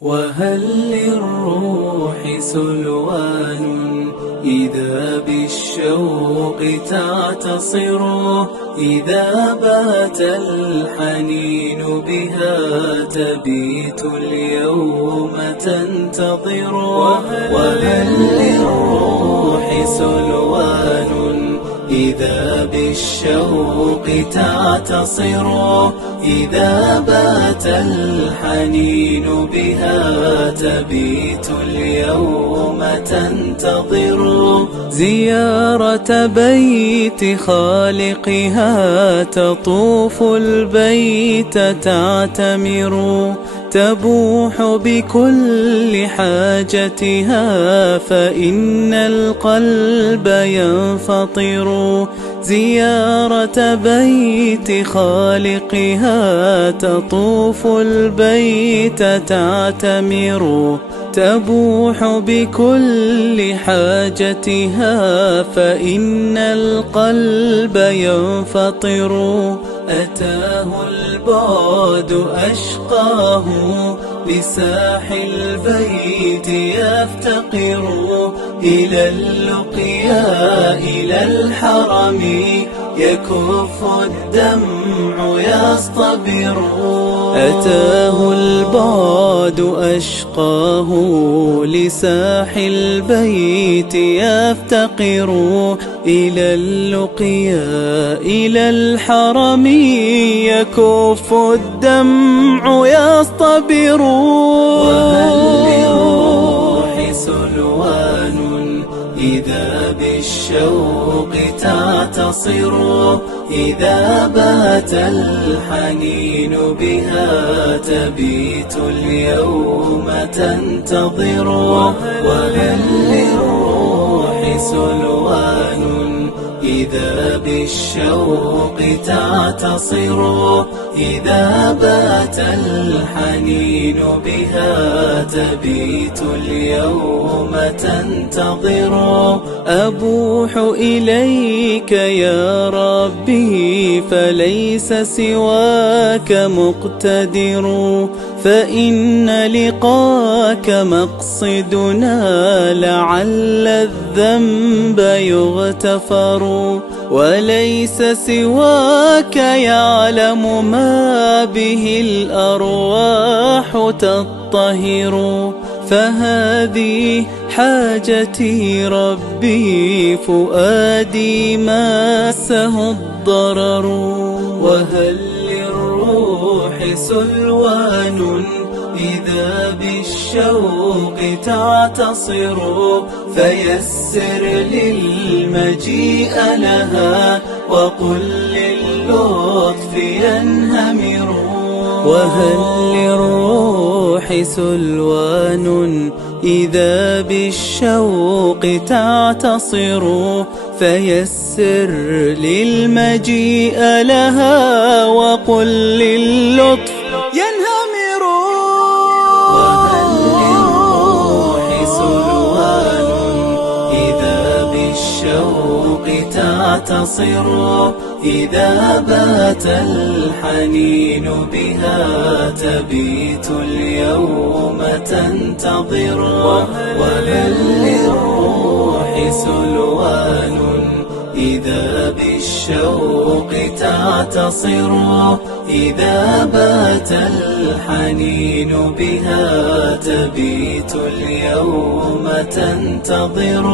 وهل للروح سلوان إذا بالشوق تعتصر، إذا بات الحنين بها تبيت اليوم تنتظر. وهل للروح سلوان إذا بالشوق تعتصر، إذا بات الحنين بها تبيت اليوم تنتظر. زيارة بيت خالقها تطوف البيت تعتمر، تبوح بكل حاجتها فإن القلب ينفطر. زيارة بيت خالقها تطوف البيت تعتمر، تبوح بكل حاجتها فإن القلب ينفطر. أتاه البعد أشقاه لساح البيت يفتقر، إلى اللقيا إلى الحرم يكف الدمع يصطبر. أتاه البعد أشقاه لساح البيت يفتقر، إلى اللقيا إلى الحرم يكف الدمع يصطبر. وهل للروح سلوان إذا بالشوق تعتصر، إذا بات الحنين بها تبيت اليوم تنتظر. وهل للروح سلوان إذا بالشوق تعتصر، إذا بات الحنين بها تبيت اليوم تنتظر. أبوح إليك يا ربي فليس سواك مقتدر، فإن لقاك مقصدنا لعل الذنب يغتفر. وليس سواك يعلم ما به الأرواح تطهر، فهذه حاجتي ربي فؤادي مسه الضرر. وهل للروح سلوان إذا بالشوق تعتصر، فيسر للمجيء لها وقل للطف ينهمر. وهل للروح سلوان إذا بالشوق تعتصر، فيسر للمجيء لها وقل للطف ينهمر. وهل للروح سلوان إذا بالشوق تعتصر، إذا بات الحنين بها تبيت اليوم تنتظر. وهل للروح سلوان إذا بالشوق تعتصر، إذا بات الحنين بها تبيت اليوم تنتظر.